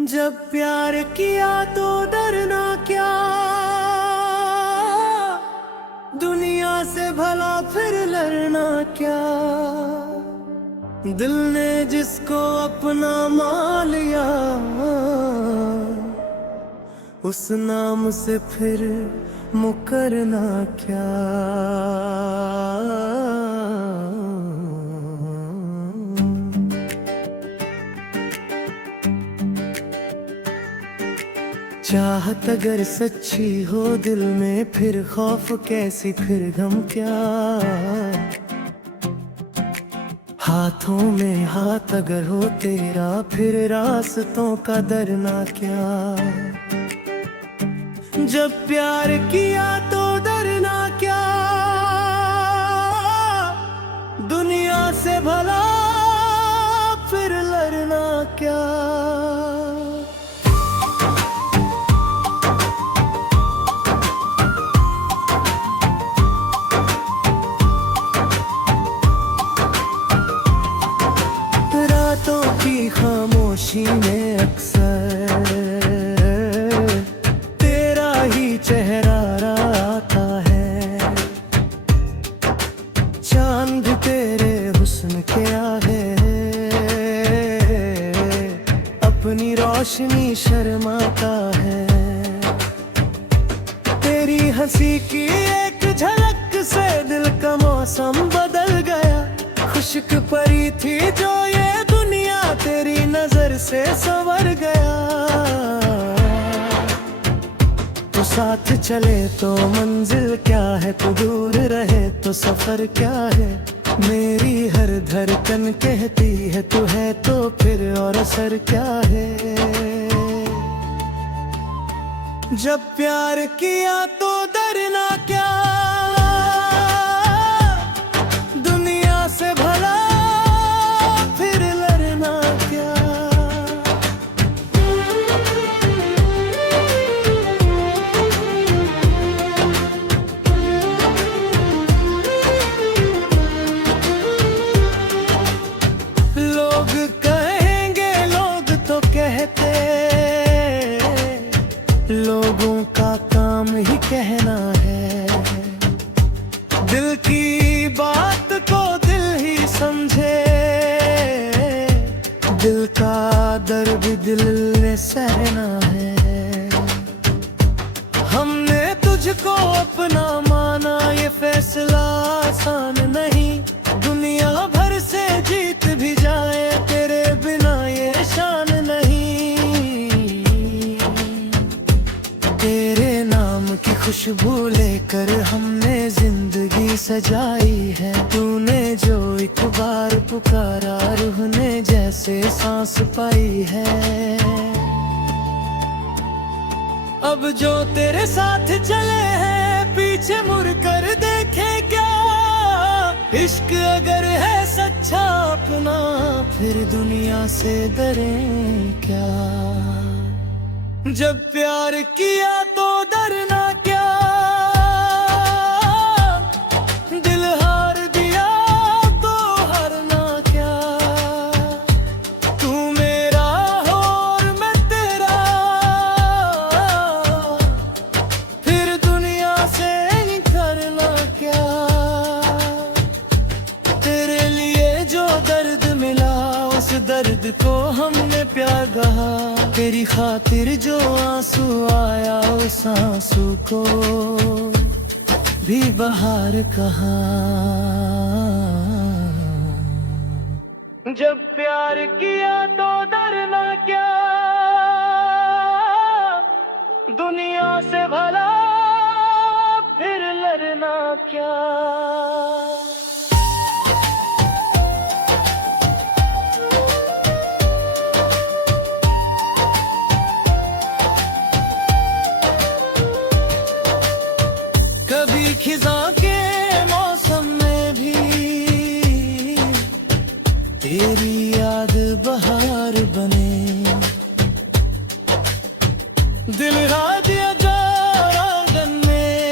जब प्यार किया तो डरना क्या, दुनिया से भला फिर लड़ना क्या। दिल ने जिसको अपना मान लिया, उस नाम से फिर मुकरना क्या। चाहत अगर सच्ची हो दिल में, फिर खौफ कैसी फिर गम क्या। हाथों में हाथ अगर हो तेरा, फिर रास्तों का डरना क्या। जब प्यार किया तो डरना क्या, दुनिया से भला फिर लड़ना क्या। रातों की खामोशी में अक्सर तेरा ही चेहरा आता है। चांद तेरे हुस्न के आगे अपनी रोशनी शर्माता है। तेरी हंसी की एक झलक से दिल का मौसम बदल गया। खुश्क परी थी जो ये दुनिया, तेरी नजर से संवर गया। तू साथ चले तो मंजिल क्या है, तू दूर रहे तो सफर क्या है। मेरी हर धड़कन कहती है तू है तो फिर और असर क्या है। जब प्यार किया तो डरना क्या, दुनिया से भला फिर लड़ना क्या। लोग कहेंगे, लोग तो कहते, लोगों का काम ही कहना है। दिल की बात को दिल ही समझे, दिल का दर्द दिल ने सहना है। हमने तुझको अपना माना, ये फैसला आसान नहीं। दुनिया भर से जीत भी जाए, तेरे बिना ये शान नहीं। तेरे नाम की खुशबू लेकर हमने जिंदगी सजाई है। तूने जो एक बार पुकारा, रूह ने जैसे सांस पाई है। अब जो तेरे साथ चले हैं, पीछे मुड़ कर देखे क्या। इश्क अगर है सच्चा अपना, फिर दुनिया से डरें क्या। जब प्यार किया तो डरना क्या, दिल हार दिया तो हारना क्या। तू मेरा हो और मैं तेरा, फिर दुनिया से करना क्या। तेरे लिए जो दर्द मिला, उस दर्द को हमने प्यार कहा। तेरी खातिर जो आंसू आया, उस आंसू को भी बहार कहा। जब प्यार किया तो डरना क्या, दुनिया से भला फिर लड़ना क्या। कभी खिज़ां के मौसम में भी तेरी याद बहार बने। दिल रात या जागन में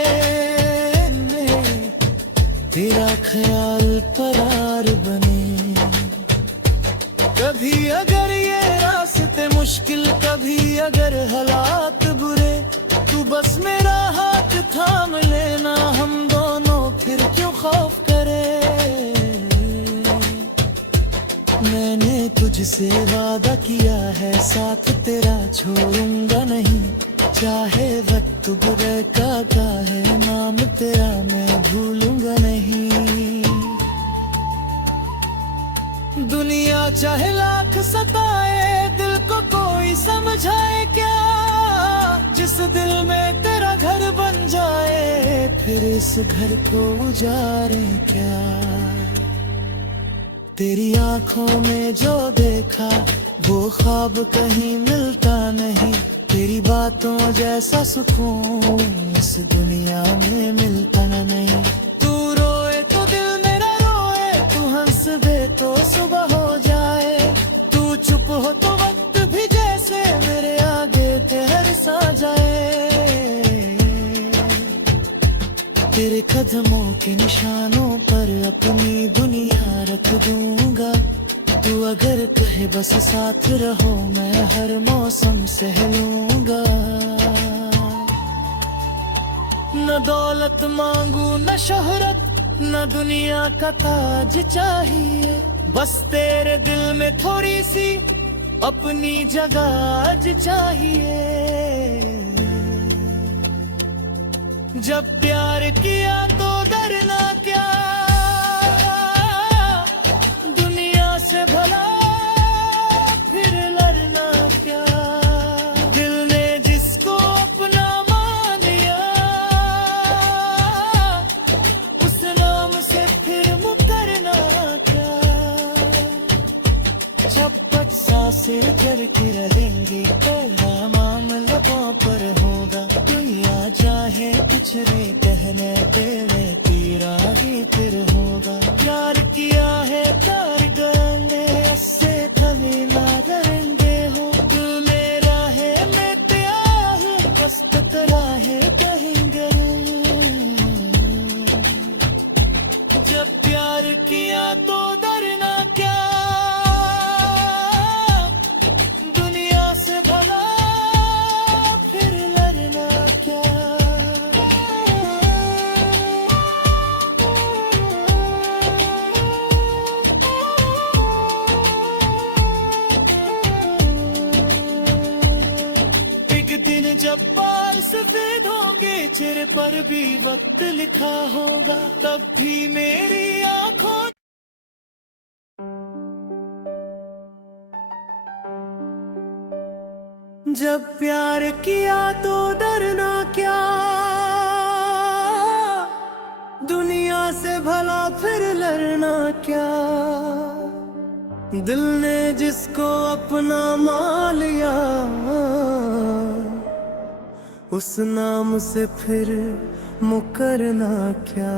तेरा ख्याल करार बने। कभी अगर ये रास्ता रहते मुश्किल कभी अगर हालात बुरे, तू बस मेरा हाथ थाम लेना, हम दोनों फिर क्यों खौफ करे। मैंने तुझसे वादा किया है साथ तेरा छोड़ूंगा नहीं, चाहे वक्त बुरे का है नाम तेरा मैं भूलूंगा नहीं। दुनिया चाहे लाख सताए, दिल को कोई समझाए क्या, जिस दिल में तेरा घर बन जाए, फिर इस घर को उजारे क्या। तेरी आंखों में जो देखा वो ख्वाब कहीं मिलता नहीं, तेरी बातों जैसा सुकून इस दुनिया में मिलता नहीं। तू रोए तो दिल मेरा रोए, तू हंस दे तो सुबह हो जाए, तू चुप हो तो वक्त भी जैसे मेरे आगे ठहर सा जाए। तेरे कदमों के निशानों पर अपनी दुनिया रख दूंगा, तू अगर कहे बस साथ रहो मैं हर मौसम सह लूंगा। न दौलत मांगू न शोहरत, न दुनिया का ताज चाहिए, बस तेरे दिल में थोड़ी सी अपनी जगह आज चाहिए। जब प्यार किया तो डरना क्या, दुनिया से भला फिर लड़ना क्या। दिल ने जिसको अपना मान लिया, उस नाम से फिर मुकरना क्या। चपट सांसें करके रहेंगे, पहला मामला पर होगा, दुनिया चाहे कुछ रे कहने तेरे तेरा ही फिर होगा। प्यार किया है प्यार करेंगे, इससे कभी ना डरेंगे हो। तू मेरा है मैं तेरा हूँ, बस तेरा है कहेंगे। जब प्यार किया तो डरना क्या, दुनिया से भला फिर लड़ना क्या। एक दिन जब बाल सफेद होंगे, चेहरे पर भी वक्त लिखा होगा, तब भी मेरी आंखों जब प्यार किया तो डरना क्या, दुनिया से भला फिर लड़ना क्या। दिल ने जिसको अपना मान लिया, उस नाम से फिर मुकरना क्या।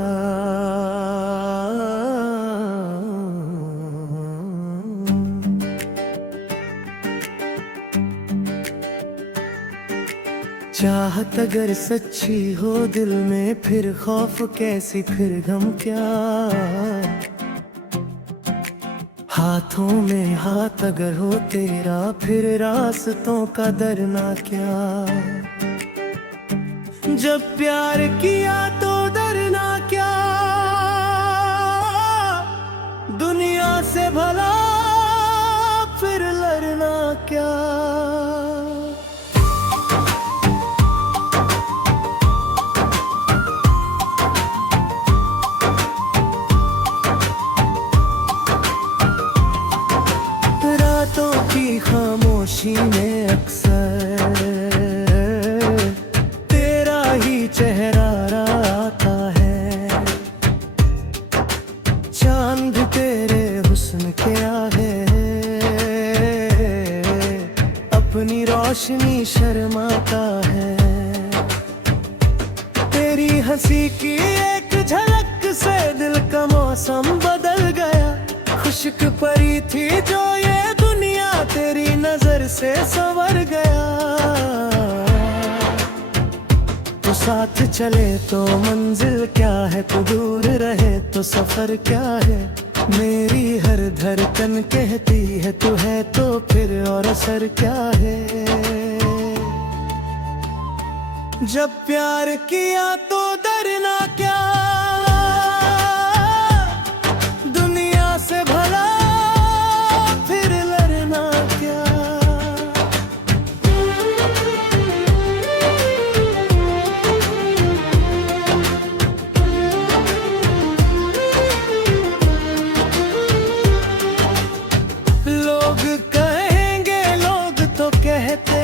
चाहत अगर सच्ची हो दिल में, फिर खौफ कैसी फिर गम क्या। हाथों में हाथ अगर हो तेरा, फिर रास्तों का डरना क्या। जब प्यार किया तो डरना क्या, दुनिया से भला फिर लड़ना क्या। रातों की खामोशी में अक्सर तेरा ही चेहरा आता है। चांद तेरे हुस्न के आगे अपनी रोशनी शर्माता है। तेरी हंसी की एक झलक से दिल का मौसम बदल गया। खुश्क परी थी जो ये दुनिया, तेरी नजर से संवर गया। तू साथ चले तो मंजिल क्या है, तू दूर रहे तो सफर क्या है। मेरी हर धड़कन कहती है तू है तो फिर और असर क्या है। जब प्यार किया तो डरना क्या, दुनिया से भला फिर लड़ना क्या। लोग कहेंगे, लोग तो कहते,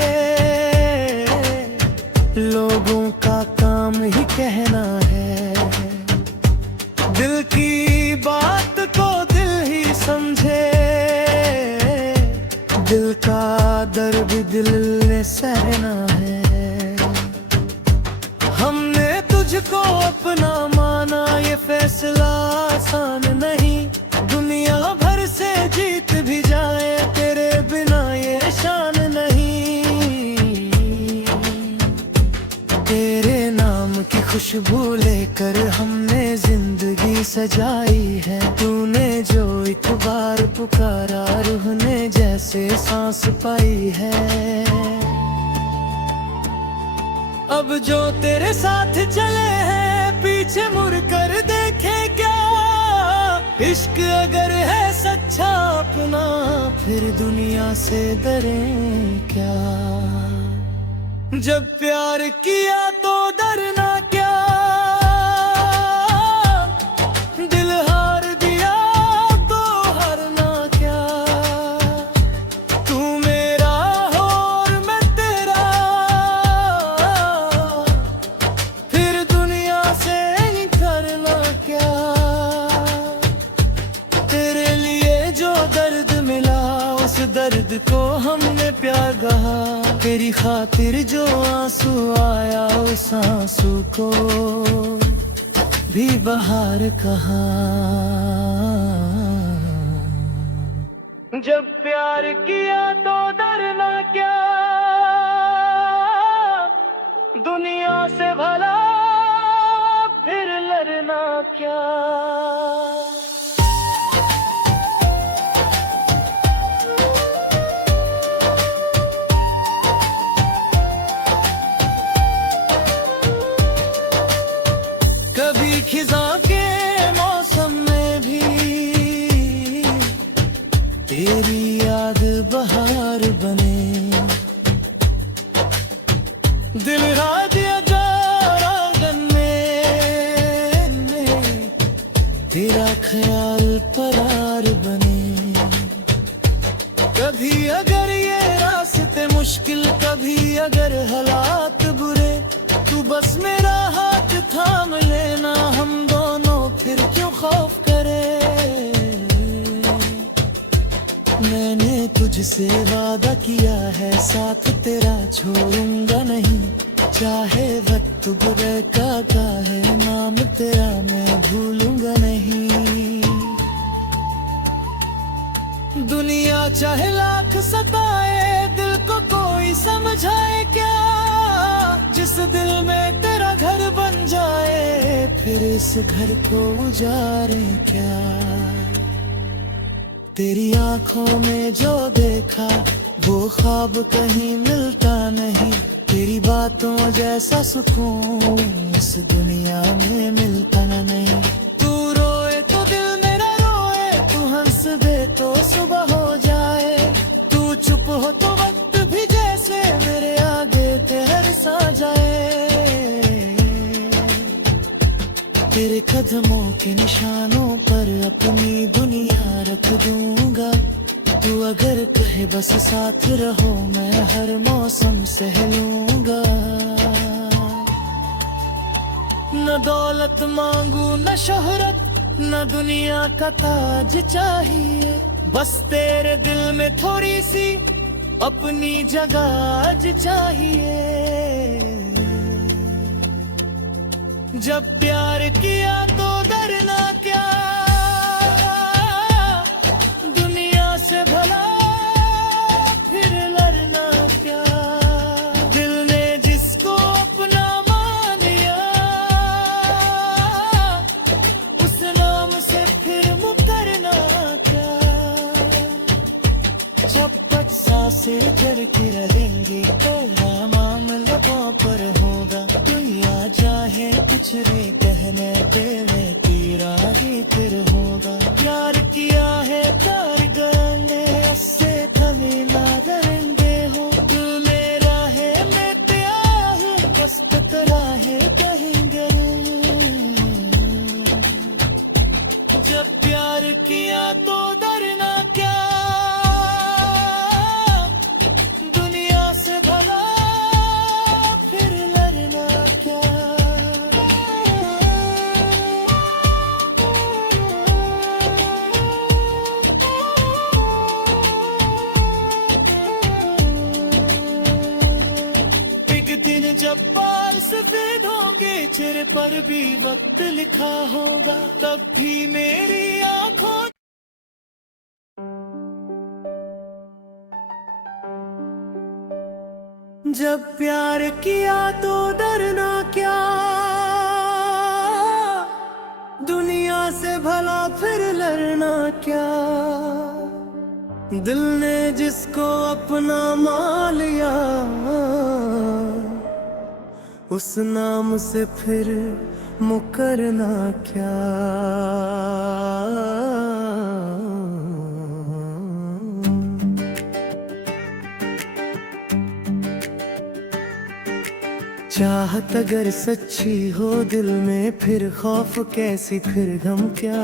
लोगों का काम ही कहना है। दिल की बात को दिल ही समझे, दिल का दर्द दिल ने सहना है। हमने तुझको अपना माना, ये फैसला आसान नहीं। दुनिया भर से जीत भी जाए तेरे बिना ये शान नहीं। तेरे नाम की खुशबू लेकर हमने जिंदगी सजाई है। तूने जो एक बार पुकारा रूह ने जैसे सांस पाई है। अब जो तेरे साथ चले हैं पीछे मुड़ कर देखे क्या। इश्क अगर है सच्चा अपना फिर दुनिया से डरें क्या। जब प्यार किया तो डरना क्या, दिल हार दिया तो हारना क्या। तू मेरा हो और मैं तेरा, फिर दुनिया से करना क्या। तेरे लिए जो दर्द मिला उस दर्द को हमने प्यार कहा। तेरी खातिर जो आंसू आया उस आंसू को भी बहार कहा। जब प्यार किया तो डरना क्या, दुनिया से भला फिर लड़ना क्या। कभी खिज़ां के मौसम में भी तेरी याद बहार बने। दिल रात या जागन में तेरा ख्याल परार बने। कभी अगर ये रास्ते मुश्किल, कभी अगर हालात बुरे, तू बस मेरा हाथ थाम लेना। हम दोनों फिर क्यों खौफ करे। मैंने तुझसे वादा किया है साथ तेरा छोड़ूंगा नहीं। चाहे वक्त बुरे का है नाम तेरा मैं भूलूंगा नहीं। दुनिया चाहे लाख सताए दिल को कोई समझाए क्या। जिस दिल में तेरा घर बन जाए फिर इस घर को उजारे क्या। तेरी आंखों में जो देखा वो ख्वाब कहीं मिलता नहीं। तेरी बातों जैसा सुकून इस दुनिया में मिलता नहीं। तू रोए तो दिल मेरा रोए, तू हंस दे तो सुबह हो जाए। तू चुप हो तो वक्त भी जैसे मेरे आगे ठहर सा जाए। तेरे कदमों के निशानों पर अपनी दुनिया रख दूंगा। तू अगर कहे बस साथ रहो मैं हर मौसम सह लूंगा। न दौलत मांगू न शोहरत न दुनिया का ताज चाहिए। बस तेरे दिल में थोड़ी सी अपनी जगह आज चाहिए। जब प्यार किया तो डरना क्या, दुनिया से भला फिर लड़ना क्या। दिल ने जिसको अपना मान लिया उस नाम से फिर मुकरना झपट सांसें चढ़ती रहेंगी, पहला मामला पर होगा। दुनिया चाहे कुछ रे कहने तेरे तेरा ही फिर होगा। प्यार किया है प्यार करेंगे, उससे कभी ना डरेंगे हो। तू मेरा है मैं तेरा हूँ, बस टकरा है कहेंगे। जब प्यार किया तो डरना क्या, दुनिया से भला फिर लड़ना क्या। एक दिन जब बाल सफेद होंगे, चेहरे पर भी वक्त लिखा होगा, तब भी मेरी आंखों जब प्यार किया तो डरना क्या, दुनिया से भला फिर लड़ना क्या। दिल ने जिसको अपना मान लिया, उस नाम से फिर मुकरना क्या। चाहत अगर सच्ची हो दिल में, फिर खौफ कैसी फिर गम क्या।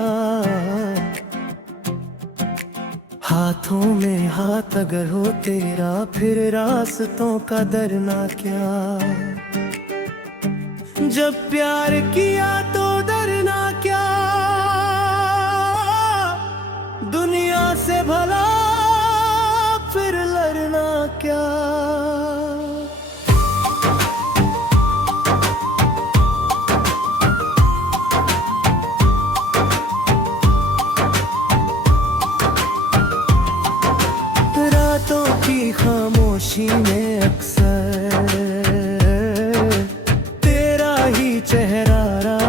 हाथों में हाथ अगर हो तेरा, फिर रास्तों का डरना क्या। जब प्यार किया तो डरना क्या, दुनिया से भला फिर लड़ना क्या। रातों की खामोशी में अक्सर तेरा ही चेहरा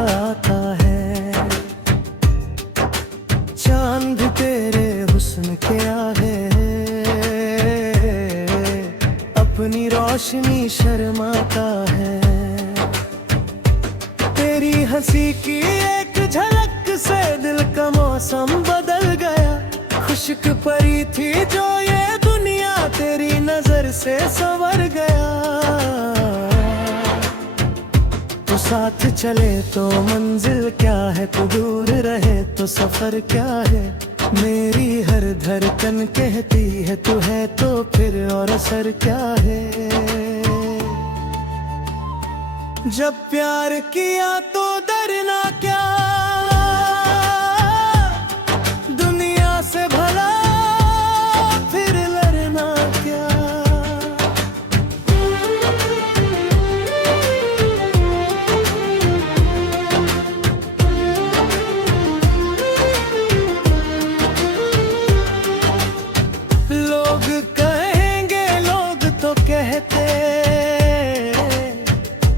आता है। चांद तेरे हुस्न के आगे अपनी रोशनी शर्माता है। तेरी हंसी की एक झलक से दिल का मौसम बदल गया। खुश्क परी थी जो ये दुनिया, तेरी नजर से संवर गया। तू साथ चले तो मंजिल क्या है, तू दूर रहे तो सफर क्या है। मेरी हर धड़कन कहती है तू है तो फिर और असर क्या है। जब प्यार किया तो डरना क्या, दुनिया से भला फिर लड़ना क्या। लोग कहेंगे लोग तो कहते,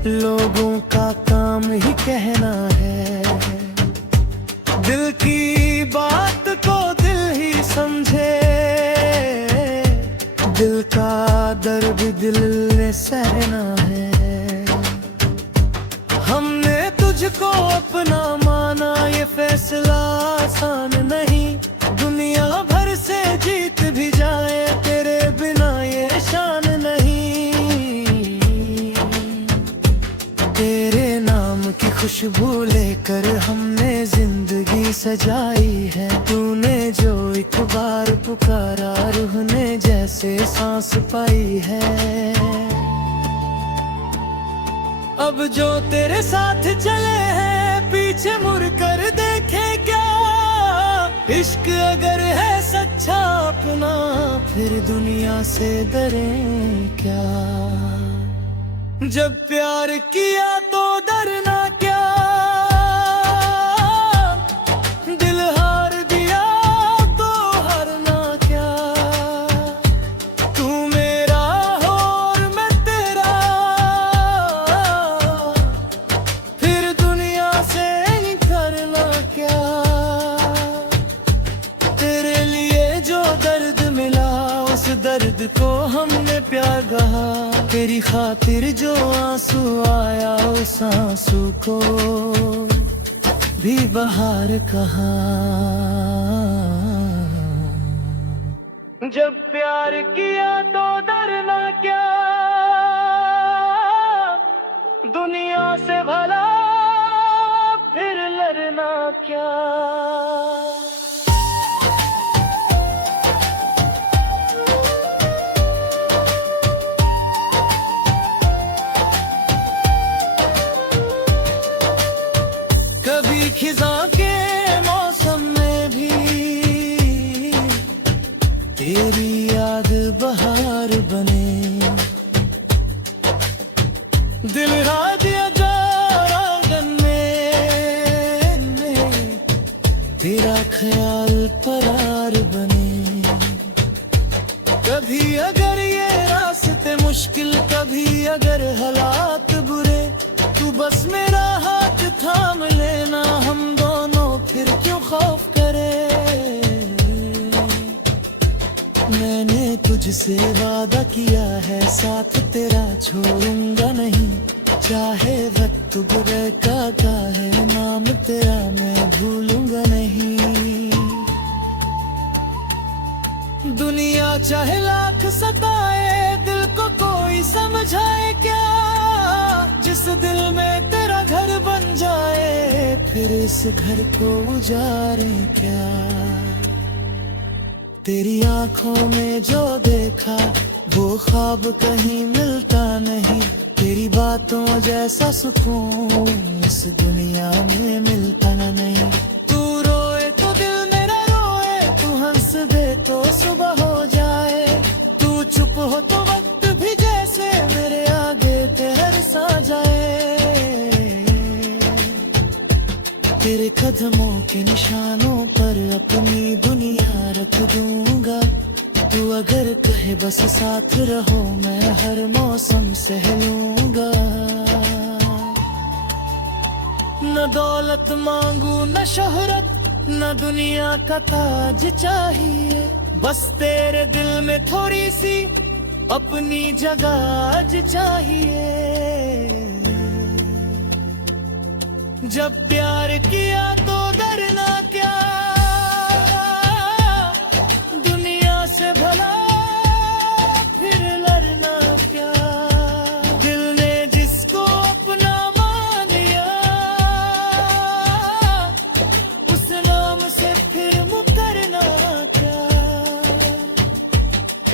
लोगों का काम ही कहना है। दिल की बात को दिल ही समझे, दिल का दर्द दिल ने सहना है। हमने तुझको अपना माना, ये फैसला आसान नहीं। दुनिया भर से जीत भी जाए, तेरे बिना ये शान नहीं। तेरे नाम की खुशबू लेकर हमने जिंदगी सजाई है। तूने जो एक बार पुकारा, रूह ने जैसे सांस पाई है। अब जो तेरे साथ चले हैं, पीछे मुड़ कर देखे क्या। इश्क अगर है सच्चा अपना, फिर दुनिया से डरें क्या। जब प्यार किया तो डरना क्या, दिल हार दिया तो हारना क्या। तू मेरा हो और मैं तेरा, फिर दुनिया से ही करना क्या। तेरे लिए जो दर्द मिला, उस दर्द को हमने प्यार कहा, तेरी खातिर जो आंसू आया उस आंसू को भी बहार कहा। जब प्यार किया तो डरना क्या, दुनिया से भला फिर लड़ना क्या। कभी खिज़ां के मौसम में भी तेरी याद बहार बने, दिल रात या जागन में तेरा ख्याल परार बने। कभी अगर ये रास्ते मुश्किल, कभी अगर हालात बुरे, तू बस मेरा हाथ थाम लेना, हम दोनों फिर क्यों खौफ करे। मैंने तुझसे वादा किया है साथ तेरा छोड़ूंगा नहीं, चाहे वक्त बुरे का है नाम तेरा मैं भूलूंगा नहीं। दुनिया चाहे लाख सताए, दिल को कोई समझाए क्या, जिस दिल में तेरा घर बन जाए फिर इस घर को उजारे क्या। तेरी आंखों में जो देखा वो ख्वाब कहीं मिलता नहीं, तेरी बातों जैसा सुकून इस दुनिया में मिलता नहीं। तू रोए तो दिल मेरा रोए, तू हंस दे तो सुबह हो जाए, तू चुप हो तो वक्त भी जैसे मेरे आगे ठहर सा जाए। तेरे कदमों के निशानों पर अपनी दुनिया रख दूंगा, तू अगर कहे बस साथ रहो मैं हर मौसम सह लूंगा। न दौलत मांगू न शोहरत, न दुनिया का ताज चाहिए, बस तेरे दिल में थोड़ी सी अपनी जगह आज चाहिए। जब प्यार किया तो डरना क्या, दुनिया से भला फिर लड़ना क्या। दिल ने जिसको अपना मान लिया, उस नाम से फिर मुकरना क्या।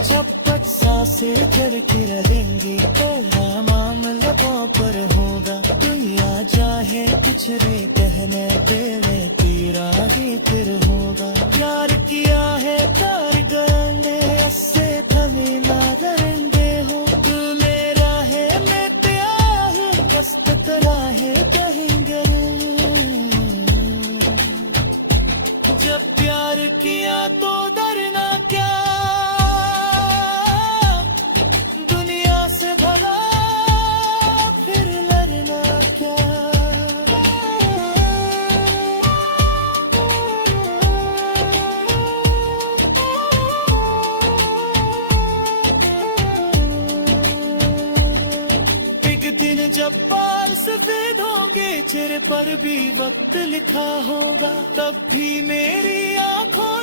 चपट सांसें करके रहेंगे, पहला मामला पर होगा, दुनिया चाहे कुछ रे कहने तेरे तेरा ही फिर होगा। प्यार किया है प्यार करेंगे, इससे कभी ना डरेंगे हो। तू मेरा है मैं तेरा हूँ, बस टकरा है कहेंगे। जब प्यार किया तो डरना क्या, दुनिया से भला फिर लड़ना क्या। एक दिन जब बाल सफेद होंगे, चेहरे पर भी वक्त लिखा होगा, तब भी मेरी आंखों